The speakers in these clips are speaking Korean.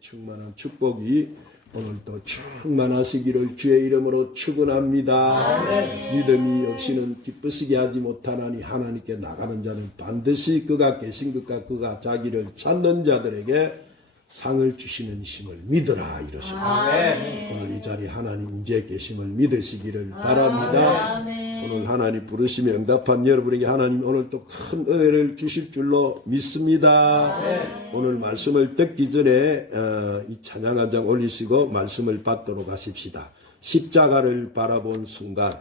충만한 축복이 오늘도 충만하시기를 주의 이름으로 축원합니다. 믿음이 없이는 기쁘시게 하지 못하나니 하나님께 나가는 자는 반드시 그가 계신 것과 그가 자기를 찾는 자들에게 상을 주시는 힘을 믿으라 이러시고 오늘 이 자리에 하나님 이제 계심을 믿으시기를 바랍니다. 오늘 하나님 부르심에 응답한 여러분에게 하나님 오늘 또 큰 은혜를 주실 줄로 믿습니다. 오늘 말씀을 듣기 전에 이 찬양 한 장 올리시고 말씀을 받도록 하십시다. 십자가를 바라본 순간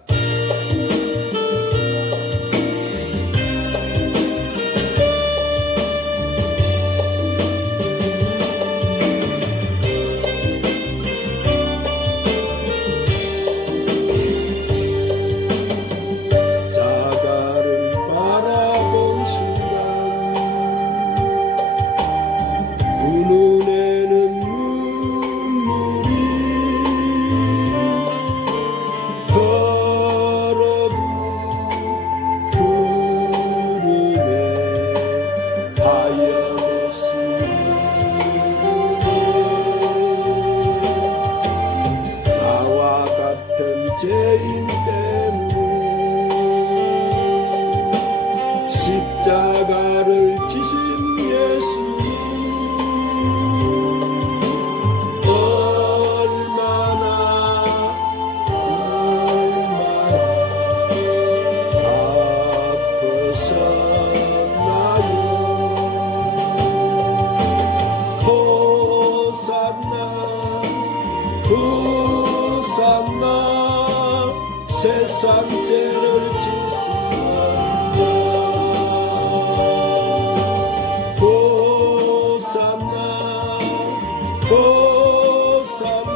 죄인 때문에 십자가를 지신 예수 얼마나 아프셨나요. 호산나 세상 죄를 지시며 호산나 호산나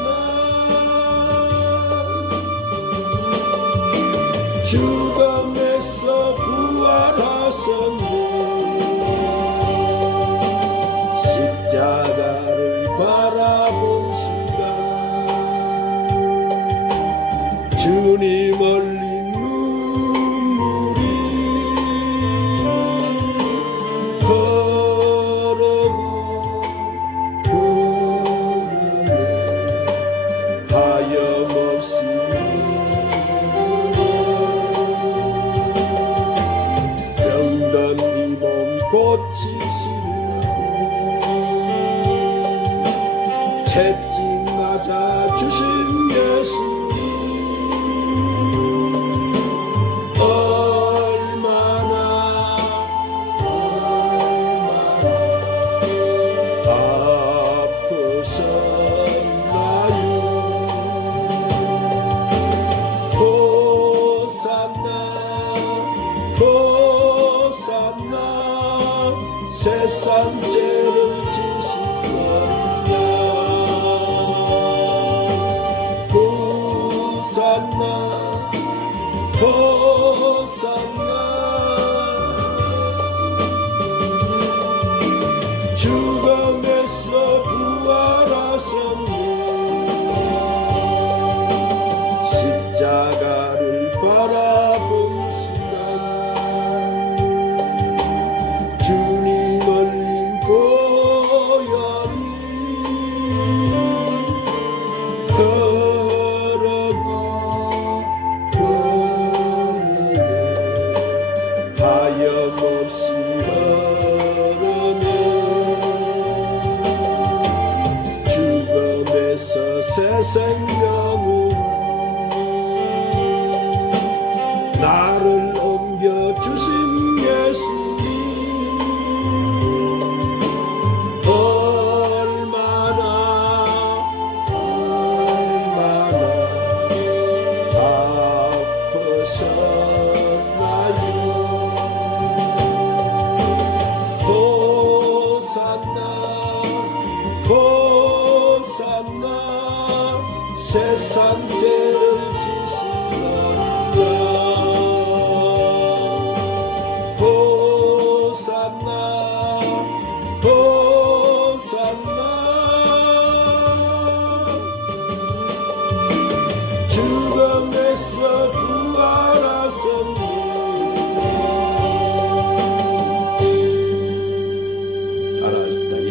죽음에서 부활하셨네. 십자가를 바라본 순간 주님 흘린 눈물이 흐르네 하염없이 병든 이 몸 고치시고 채찍 맞아 주신 예수 호산나 세상 죄를 지시며 호산나 호산나 죽음에서 부활하셨네. 십자가를 바라본 순간 주님 흘린 보혈이 흐르네 하염없이 흐르네 죽음에서 새 생명으로 나를 옮겨주신 예수 호산나 세상 죄를 지시며 호산나 호산나 죽음에서 부활하셨네.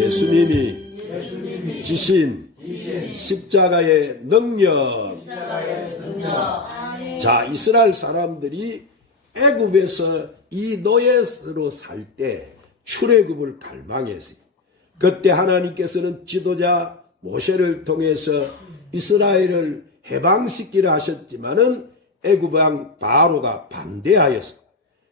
예수님이 지신 십자가의 능력. 자, 이스라엘 사람들이 애굽에서 이 노예로 살 때 출애굽을 갈망했어요. 그때 하나님께서는 지도자 모세를 통해서 이스라엘을 해방시키려 하셨지만은 애굽 왕 바로가 반대하였습니다.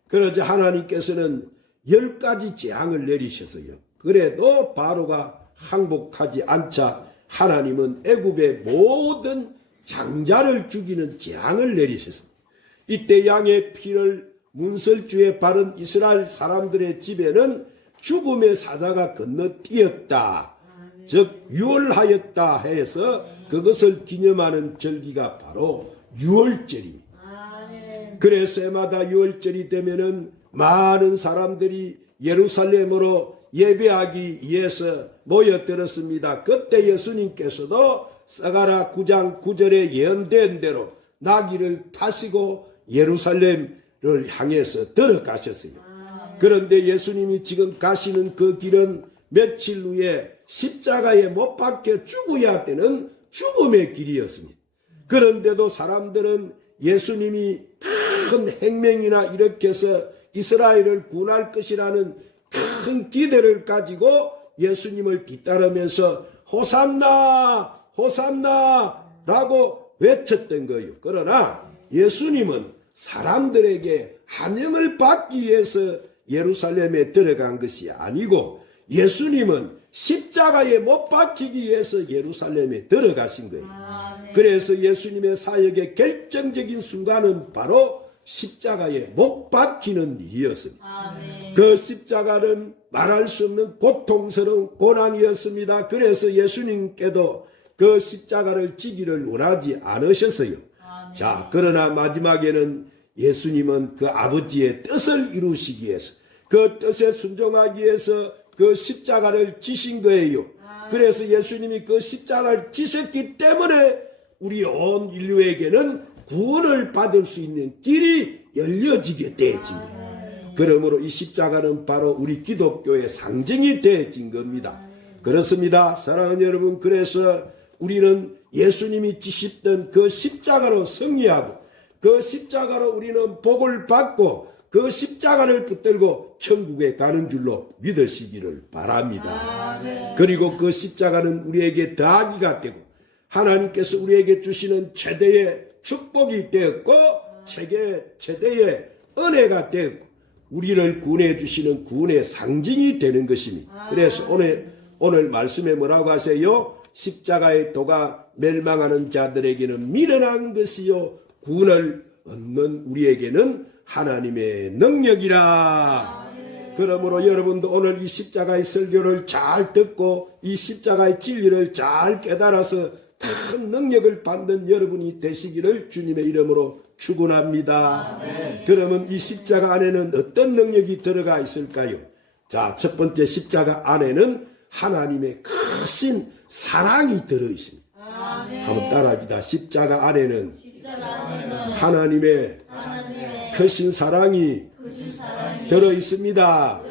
그러자 하나님께서는 10가지 재앙을 내리셔서요. 그래도 바로가 항복하지 않자 하나님은 애굽의 모든 장자를 죽이는 재앙을 내리셨습니다. 이때 양의 피를 문설주에 바른 이스라엘 사람들의 집에는 죽음의 사자가 건너뛰었다. 즉 유월하였다 해서 그것을 기념하는 절기가 바로 유월절입니다. 그래서 해마다 유월절이 되면은 많은 사람들이 예루살렘으로 예배하기 위해서 모여들었습니다. 그때 예수님께서도 스가랴 9장 9절에 예언된 대로 나귀를 타시고 예루살렘을 향해서 들어가셨어요. 그런데 예수님이 지금 가시는 그 길은 며칠 후에 십자가에 못 박혀 죽어야 되는 죽음의 길이었습니다. 그런데도 사람들은 예수님이 큰 행명이나 일으켜서 이스라엘을 구원할 것이라는 큰 기대를 가지고 예수님을 뒤따르면서 호산나 호산나 라고 외쳤던 거예요. 그러나 예수님은 사람들에게 환영을 받기 위해서 예루살렘에 들어간 것이 아니고 예수님은 십자가에 못 박히기 위해서 예루살렘에 들어가신 거예요. 그래서 예수님의 사역의 결정적인 순간은 바로 십자가에 못 박히는 일이었습니다. 그 십자가는 말할 수 없는 고통스러운 고난이었습니다. 그래서 예수님께도 그 십자가를 지기를 원하지 않으셨어요. 자, 그러나 마지막에는 예수님은 그 아버지의 뜻을 이루시기 위해서 그 뜻에 순종하기 위해서 그 십자가를 지신 거예요. 그래서 예수님이 그 십자가를 지셨기 때문에 우리 온 인류에게는 구원을 받을 수 있는 길이 열려지게 되어진 거예요. 그러므로 이 십자가는 바로 우리 기독교의 상징이 되어진 겁니다. 그렇습니다. 사랑하는 여러분, 그래서 우리는 예수님이 지셨던 그 십자가로 승리하고 그 십자가로 우리는 복을 받고 그 십자가를 붙들고 천국에 가는 줄로 믿으시기를 바랍니다. 그리고 그 십자가는 우리에게 더하기가 되고 하나님께서 우리에게 주시는 최대의 축복이 되었고 최대의 은혜가 되었고 우리를 구원해 주시는 구원의 상징이 되는 것입니다. 그래서 오늘 말씀에 뭐라고 하세요? 십자가의 도가 멸망하는 자들에게는 미련한 것이요 구원을 얻는 우리에게는 하나님의 능력이라. 그러므로 여러분도 오늘 이 십자가의 설교를 잘 듣고 이 십자가의 진리를 잘 깨달아서 큰 능력을 받는 여러분이 되시기를 주님의 이름으로 축원합니다. 그러면 이 십자가 안에는 어떤 능력이 들어가 있을까요? 자, 첫 번째 십자가 안에는 하나님의 크신 사랑이 들어 있습니다. 한번 따라합니다. 십자가 안에는 하나님의 크신 사랑이 들어 있습니다.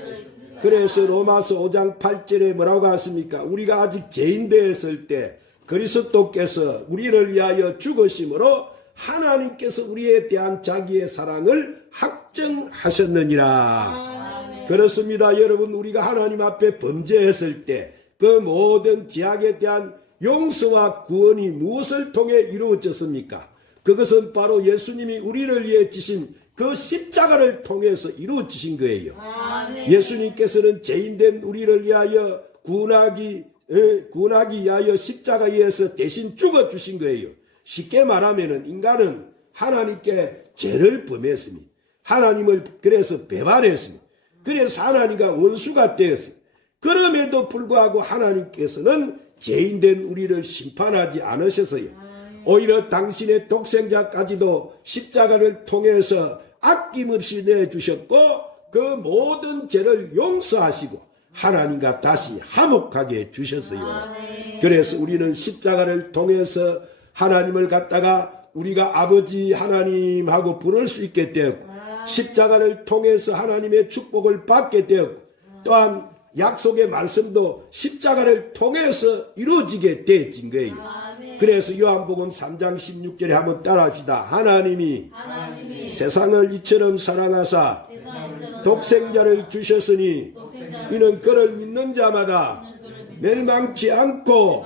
그래서 로마서 5장 8절에 뭐라고 하십니까? 우리가 아직 죄인 되었을 때 그리스도께서 우리를 위하여 죽으심으로 하나님께서 우리에 대한 자기의 사랑을 확정하셨느니라. 그렇습니다. 여러분, 우리가 하나님 앞에 범죄했을 때 그 모든 죄악에 대한 용서와 구원이 무엇을 통해 이루어졌습니까? 그것은 바로 예수님이 우리를 위해 지신 그 십자가를 통해서 이루어지신 거예요. 예수님께서는 죄인된 우리를 위하여 구원하기 위하여 십자가에서 대신 죽어주신 거예요. 쉽게 말하면 인간은 하나님께 죄를 범했습니다. 하나님을 그래서 배반했습니다. 그래서 하나님과 원수가 되었습니다. 그럼에도 불구하고 하나님께서는 죄인된 우리를 심판하지 않으셨어요. 오히려 당신의 독생자까지도 십자가를 통해서 아낌없이 내주셨고 그 모든 죄를 용서하시고 하나님과 다시 화목하게 해주셨어요. 그래서 우리는 십자가를 통해서 하나님을 갖다가 우리가 아버지 하나님하고 부를 수 있게 되었고 십자가를 통해서 하나님의 축복을 받게 되었고 또한 약속의 말씀도 십자가를 통해서 이루어지게 되어진 거예요. 그래서 요한복음 3장 16절에 한번 따라합시다. 하나님이 세상을 이처럼 사랑하사 독생자를 주셨으니 이는 그를 믿는 자마다 멸망치 않고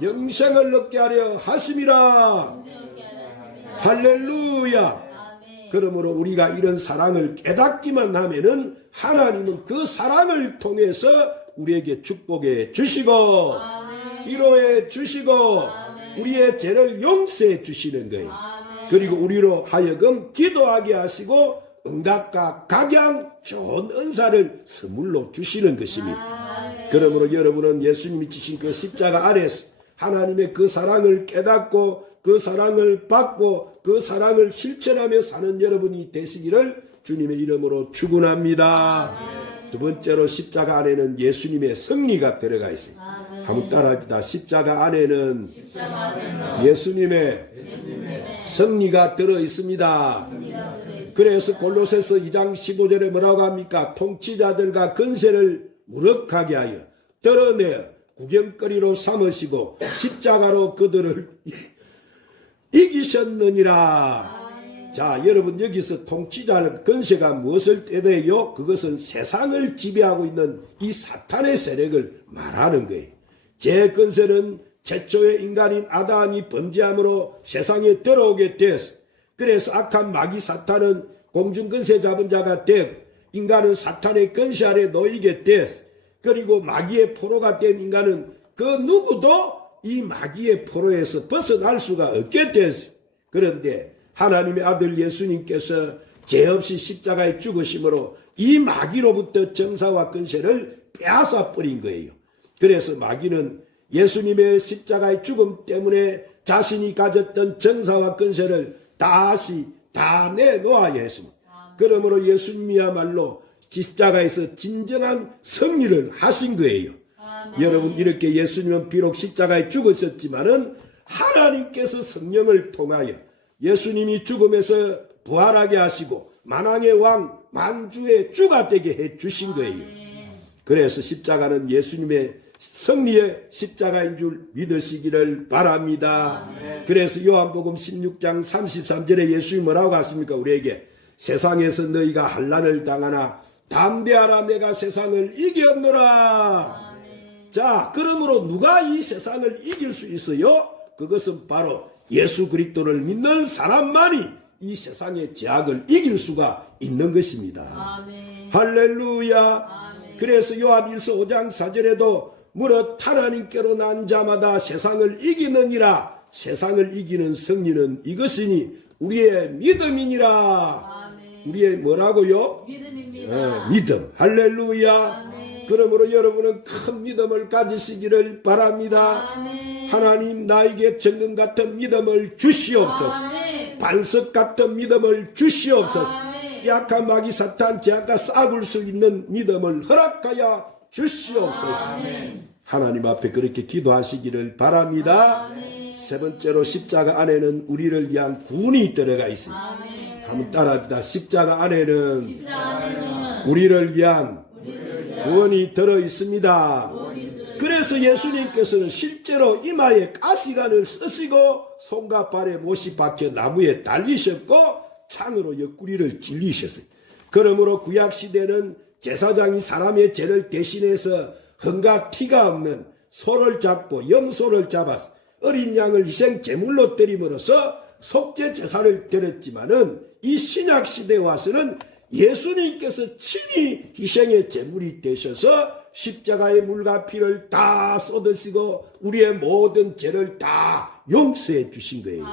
영생을 얻게 하려 하심이라. 할렐루야. 그러므로 우리가 이런 사랑을 깨닫기만 하면은 하나님은 그 사랑을 통해서 우리에게 축복해 주시고 위로해 주시고 우리의 죄를 용서해 주시는 거예요. 그리고 우리로 하여금 기도하게 하시고 응답과 각양 좋은 은사를 선물로 주시는 것입니다. 그러므로 여러분은 예수님이 지신 그 십자가 아래서 하나님의 그 사랑을 깨닫고 그 사랑을 받고 그 사랑을 실천하며 사는 여러분이 되시기를 주님의 이름으로 축원합니다. 두 번째로 십자가 안에는 예수님의 승리가 들어가 있습니다. 한번 따라합시다. 십자가 안에는 예수님의 승리가 들어 있습니다. 그래서 골로새서 2장 15절에 뭐라고 합니까? 통치자들과 권세를 무력하게 하여 드러내어 구경거리로 삼으시고 십자가로 그들을 이기셨느니라. 자, 여러분 여기서 통치자 권세가 무엇을 뜻해요? 그것은 세상을 지배하고 있는 이 사탄의 세력을 말하는 거예요. 제 권세는 최초의 인간인 아담이 범죄함으로 세상에 들어오게 되었어. 그래서 악한 마귀 사탄은 공중권세 잡은 자가 되었고 인간은 사탄의 권세 아래 놓이게 되었어. 그리고 마귀의 포로가 된 인간은 그 누구도 이 마귀의 포로에서 벗어날 수가 없게 되었어. 그런데 하나님의 아들 예수님께서 죄 없이 십자가에 죽으심으로 이 마귀로부터 정사와 권세를 빼앗아 버린 거예요. 그래서 마귀는 예수님의 십자가의 죽음 때문에 자신이 가졌던 정사와 권세를 다시 다 내놓아야 했습니다. 그러므로 예수님이야말로 십자가에서 진정한 승리를 하신 거예요. 여러분 이렇게 예수님은 비록 십자가에 죽으셨지만은 하나님께서 성령을 통하여 예수님이 죽음에서 부활하게 하시고 만왕의 왕 만주의 주가 되게 해 주신 거예요. 그래서 십자가는 예수님의 승리의 십자가인 줄 믿으시기를 바랍니다. 그래서 요한복음 16장 33절에 예수님이 뭐라고 하십니까? 우리에게 세상에서 너희가 환난을 당하나 담대하라 내가 세상을 이겼노라. 자, 그러므로 누가 이 세상을 이길 수 있어요? 그것은 바로 예수 그리스도를 믿는 사람만이 이 세상의 죄악을 이길 수가 있는 것입니다. 할렐루야. 그래서 요한일서 5장 4절에도 무릇 하나님께로 난 자마다 세상을 이기느니라. 세상을 이기는 승리는 이것이니 우리의 믿음이니라. 우리의 뭐라고요? 믿음입니다. 믿음. 할렐루야. 그러므로 여러분은 큰 믿음을 가지시기를 바랍니다. 하나님 나에게 정금 같은 믿음을 주시옵소서. 반석 같은 믿음을 주시옵소서. 약한 마귀 사탄 죄악과 싸울 수 있는 믿음을 허락하여 주시옵소서. 하나님 앞에 그렇게 기도하시기를 바랍니다. 세 번째로 십자가 안에는 우리를 위한 구원이 들어가 있습니다. 한번 따라합시다. 십자가 안에는 우리를 위한 구원이 들어 있습니다. 그래서 예수님께서는 실제로 이마에 가시관을 쓰시고 손과 발에 못이 박혀 나무에 달리셨고 창으로 옆구리를 찔리셨어요. 그러므로 구약시대는 제사장이 사람의 죄를 대신해서 흥과 티가 없는 소를 잡고 염소를 잡아서 어린 양을 희생 제물로 드림으로써 속죄 제사를 드렸지만은 이 신약시대에 와서는 예수님께서 친히 희생의 제물이 되셔서 십자가의 물과 피를 다 쏟으시고 우리의 모든 죄를 다 용서해 주신 거예요.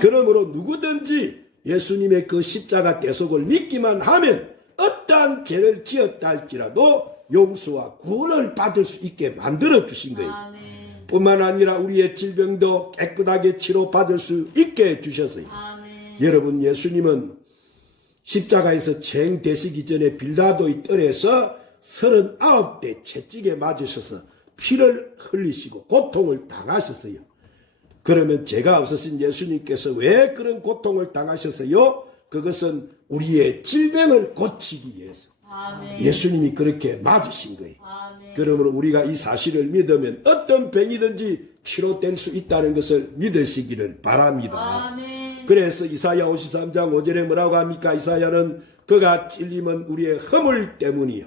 그러므로 누구든지 예수님의 그 십자가 대속을 믿기만 하면 어떠한 죄를 지었다 할지라도 용서와 구원을 받을 수 있게 만들어 주신 거예요. 뿐만 아니라 우리의 질병도 깨끗하게 치료받을 수 있게 해주셨어요. 여러분 예수님은 십자가에서 체행되시기 전에 빌라도의 뜰에서 39대 채찍에 맞으셔서 피를 흘리시고 고통을 당하셨어요. 그러면 죄가 없으신 예수님께서 왜 그런 고통을 당하셨어요? 그것은 우리의 질병을 고치기 위해서 아멘. 예수님이 그렇게 맞으신 거예요. 아멘. 그러므로 우리가 이 사실을 믿으면 어떤 병이든지 치료될 수 있다는 것을 믿으시기를 바랍니다. 아멘. 그래서 이사야 53장 5절에 뭐라고 합니까? 이사야는 그가 찔림은 우리의 허물 때문이요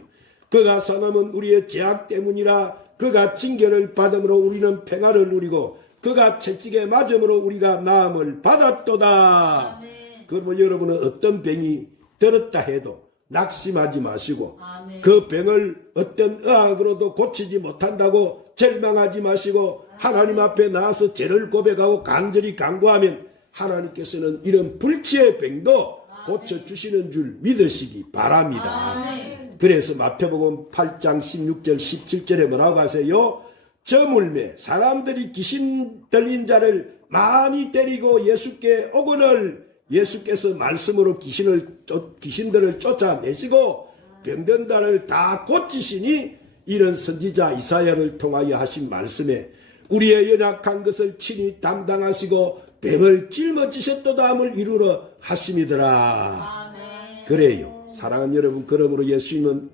그가 상함은 우리의 죄악 때문이라 그가 징계를 받음으로 우리는 평화를 누리고 그가 채찍에 맞음으로 우리가 나음을 받았도다. 아멘. 그러면 여러분은 어떤 병이 들었다 해도 낙심하지 마시고 아멘. 그 병을 어떤 의학으로도 고치지 못한다고 절망하지 마시고 하나님 앞에 나와서 죄를 고백하고 간절히 간구하면 하나님께서는 이런 불치의 병도 고쳐주시는 줄 믿으시기 바랍니다. 아멘. 그래서 마태복음 8장 16절 17절에 뭐라고 하세요? 저물매 사람들이 귀신 들린 자를 많이 때리고 예수께 오거늘 예수께서 말씀으로 귀신들을 쫓아내시고 병든 자를 다 고치시니 이런 선지자 이사야를 통하여 하신 말씀에 우리의 연약한 것을 친히 담당하시고 병을 짊어지셨도다함을 이루러 하심이더라. 아멘. 그래요. 사랑하는 여러분, 그러므로 예수님은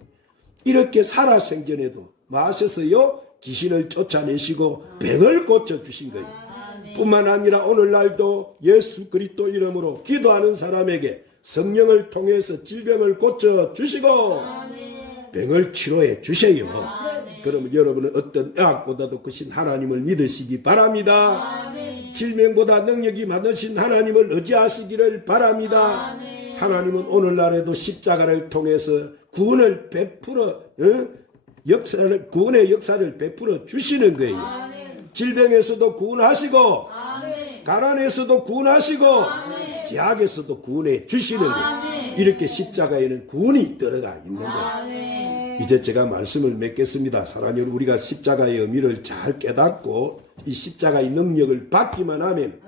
이렇게 살아생전에도 뭐 하셨어요? 귀신을 쫓아내시고 병을 고쳐주신 거예요. 뿐만 아니라 오늘날도 예수 그리스도 이름으로 기도하는 사람에게 성령을 통해서 질병을 고쳐주시고 병을 치료해 주세요. 그러면 여러분은 어떤 의학보다도 크신 하나님을 믿으시기 바랍니다. 질병보다 능력이 많으신 하나님을 의지하시기를 바랍니다. 하나님은 오늘날에도 십자가를 통해서 구원을 베풀어 구원의 역사를 베풀어 주시는 거예요. 질병에서도 구원하시고 가난에서도 구원하시고 죄악에서도 구원해 주시는 거예요. 이렇게 십자가에는 구원이 들어가 있는 거예요. 이제 제가 말씀을 맺겠습니다. 사랑하는 여러분, 우리가 십자가의 의미를 잘 깨닫고 이 십자가의 능력을 받기만 하면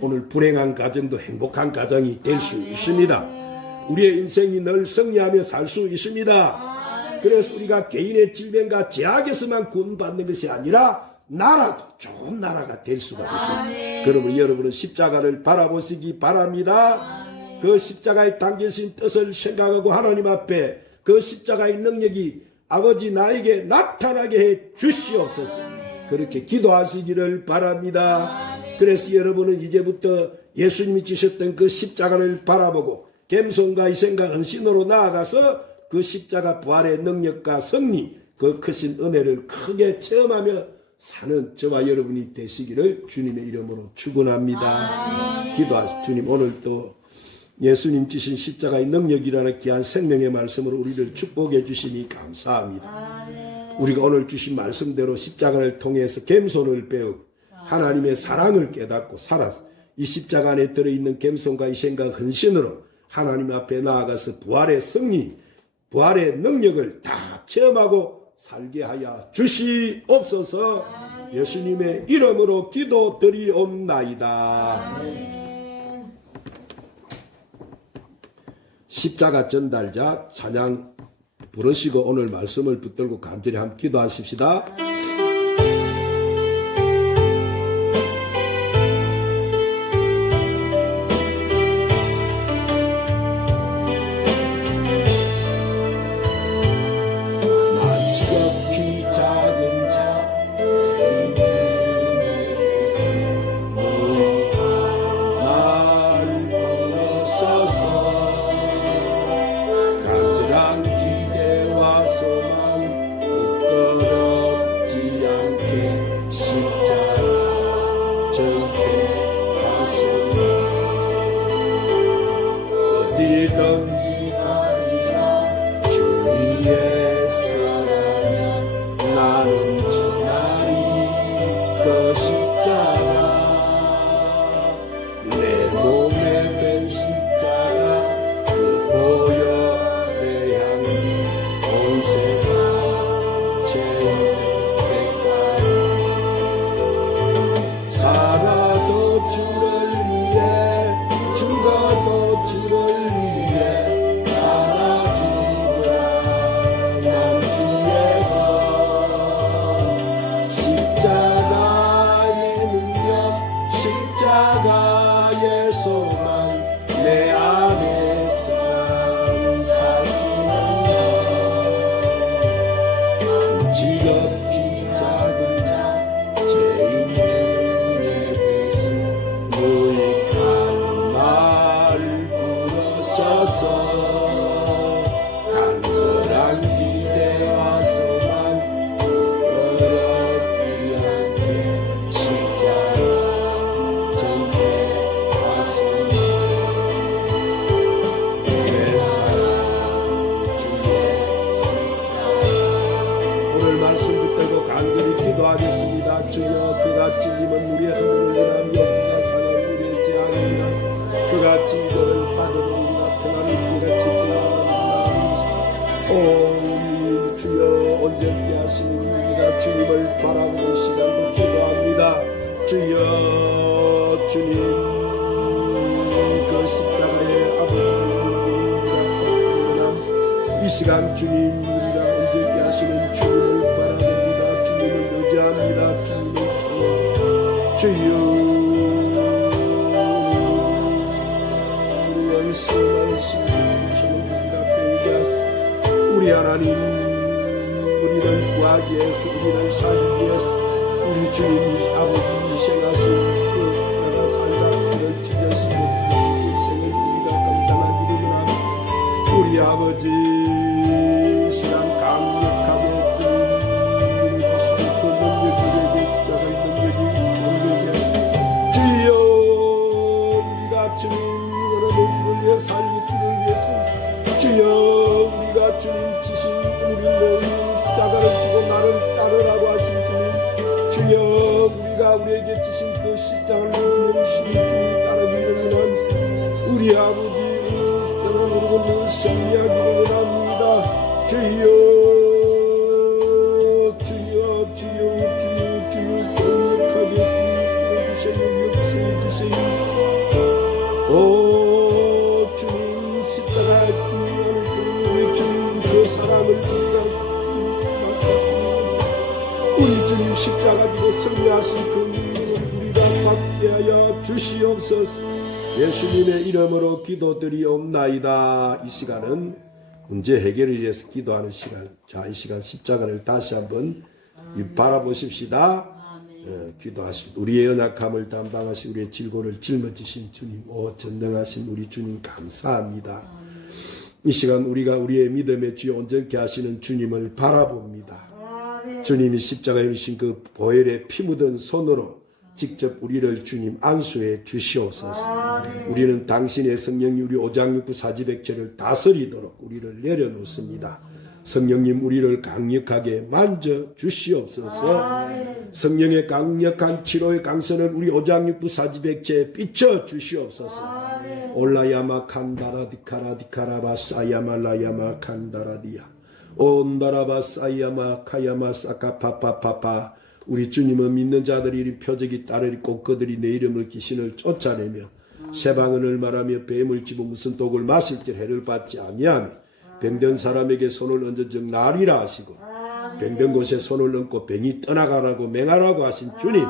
오늘 불행한 가정도 행복한 가정이 될 수 있습니다. 우리의 인생이 늘 승리하며 살 수 있습니다. 그래서 우리가 개인의 질병과 죄악에서만 구원받는 것이 아니라 나라도 좋은 나라가 될 수가 있습니다. 그러므로 여러분은 십자가를 바라보시기 바랍니다. 그 십자가에 담겨진 뜻을 생각하고 하나님 앞에 그 십자가의 능력이 아버지 나에게 나타나게 해 주시옵소서. 그렇게 기도하시기를 바랍니다. 그래서 여러분은 이제부터 예수님이 지셨던 그 십자가를 바라보고 겸손과 희생과 헌신으로 나아가서 그 십자가 부활의 능력과 승리, 그 크신 은혜를 크게 체험하며 사는 저와 여러분이 되시기를 주님의 이름으로 축원합니다. 기도하십시오. 주님, 오늘 또 예수님 지신 십자가의 능력이라는 귀한 생명의 말씀으로 우리를 축복해 주시니 감사합니다. 우리가 오늘 주신 말씀대로 십자가를 통해서 겸손을 배우고 하나님의 사랑을 깨닫고 살아서 이 십자가 안에 들어있는 겸손과 희생과 헌신으로 하나님 앞에 나아가서 부활의 승리, 부활의 능력을 다 체험하고 살게 하여 주시옵소서. 예수님의 이름으로 기도드리옵나이다. 십자가 전달자 찬양 부르시고 오늘 말씀을 붙들고 간절히 함께 기도하십시다. 어디든지 가리라 주 예수라면 나는 지나리 그 십자가 내 몸에 뺀 십자가 그 보혈의 향기 온 세상 채울 때까지 살아도 주를 위해 죽어도 주를 위해 살아주라 난 주의 것 십자가 내 주여 그가 찔림은 우리의 허물을 인하며 그가 상한 우리의 재앙을 인하여 그가 징벌을 받으러 우리가 평안을 부대치지 말아주옵소서. 우리 주여 온전케 하시는 우리가 주님을 바라보는 시간도 기도합니다. 주여 주님 그 십자가의 아버지 이 시간 주님 우리가 온전케 하시는 주님을 바라봅니다. 주님을 의지합니다. 주님을 찾아 주여 우리 열심히 신의 우리가 배우게 하소서. 우리 하나님 우리를 구하기 위해서 우리를 살리기 위해서 우리 주님이 아버지 희생하신 그 나가 살다 그를 찢으시고 인생을 우리가 감당하기를 원합니다. 우리 아버지 시간 강력하게 주님을 주시는 그 능력이 나갈 능력이 옮기게 하시고 주여 우리가 주님 여러분을 위해 살기 주를 위해서 주여 우리가 주님 지신 우리를 십자가를 지고 나를 따르라고 하신 주님 주여 우리가 우리에게 지신 그 십자가를 명심히 주님 따르기를 원한 우리 아버지 떠나오고 늘 승리하기를 원합니다. 주여 주여 주여 주여 주여 강력하게 주여 역사해 주세요. 오 주님 십자가의 우리 주님 그 사랑을 우리 주님 십자가 지고 승리하신 그 능력을 우리가 받게 하여 주시옵소서. 예수님의 이름으로 기도드리옵나이다. 이 시간은 문제 해결을 위해서 기도하는 시간. 자, 이 시간 십자가를 다시 한번 바라보십시다. 기도하십니다. 우리의 연약함을 담당하신 우리의 질고를 짊어지신 주님, 전능하신 우리 주님 감사합니다. 이 시간 우리가 우리의 믿음의 주여 온전케 하시는 주님을 바라봅니다. 주님이 십자가에 이르신 그 보혈에 피 묻은 손으로 직접 우리를 주님 안수해 주시옵소서. 우리는 당신의 성령이 우리 오장육부 사지백체를 다스리도록 우리를 내려놓습니다. 성령님 우리를 강력하게 만져 주시옵소서. 성령의 강력한 치료의 강선을 우리 오장육부 사지백체에 비춰 주시옵소서. 올라야마 칸다라디카라디카라바 사야말라야마 칸다라디야 온다라바 사야마 카야마 사카파파파파. 우리 주님은 믿는 자들이 이런 표적이 따르리고 그들이 내 이름을 귀신을 쫓아내며 새방언을 말하며 뱀을 집어 무슨 독을 마실지 해를 받지 아니하며 병든 사람에게 손을 얹어 즉 나으리라 하시고 병든 곳에 손을 얹고 병이 떠나가라고 맹하라고 하신 주님,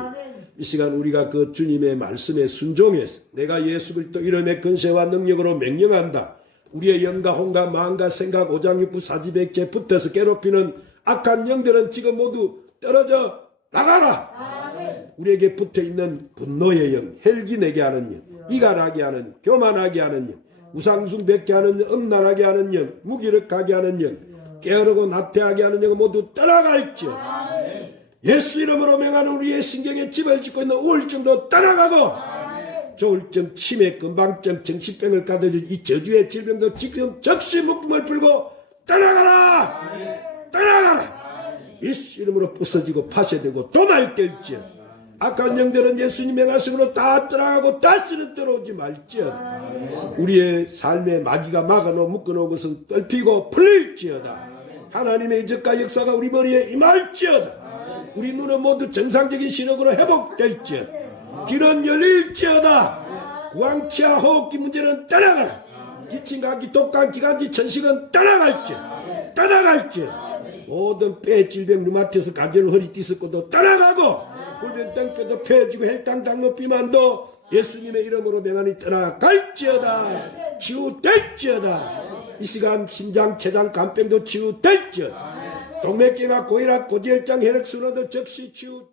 이 시간 우리가 그 주님의 말씀에 순종해서 내가 예수 그리스도 이름의 권세와 능력으로 명령한다. 우리의 영과 혼과 마음과 생각 오장육부 사지백체 붙어서 괴롭히는 악한 영들은 지금 모두 떨어져 나가라. 우리에게 붙어있는 분노의 영, 헬기내게 하는 영, 이갈하게 하는 영, 교만하게 하는 영, 우상숭배케 하는 영, 음란하게 하는 영, 무기력하게 하는 영, 게으르고 나태하게 하는 영은 모두 떠나갈지어다. 예수 이름으로 명하는 우리의 신경에 집을 짓고 있는 우울증도 떠나가고 조울증, 치매, 건방증, 정신병을 가져준 이 저주의 질병도 지금 즉시 묶음을 풀고 떠나가라. 떠나가라. 예수 이름으로 부서지고 파쇄되고 도날될지어다. 악한 영들은 예수님의 말씀으로 다 떠나가고 다시는 들어오지 말지어다. 우리의 삶의 마귀가 막아놓은 묶어놓은 것은 떨피고 풀릴지어다. 하나님의 이적과 역사가 우리 머리에 임할지어다. 우리 눈은 모두 정상적인 시력으로 회복될지어다. 길은 열릴지어다. 구강치아 호흡기 문제는 떠나가라. 기침감기, 독감, 기관지, 천식은 떠나갈지어다. 떠나갈지어다. 모든 폐 질병, 류마티스, 관절, 허리, 디스코도 떠나가고 굴변, 땡뼈도 폐해지고 혈당, 당뇨, 비만도 예수님의 이름으로 명하니 떠나갈지어다. 치유될지어다. 이 시간 심장, 췌장, 간병도 치유될지어다. 동맥경화, 고혈압, 고지혈장, 혈액순환도 즉시 치유될지어다.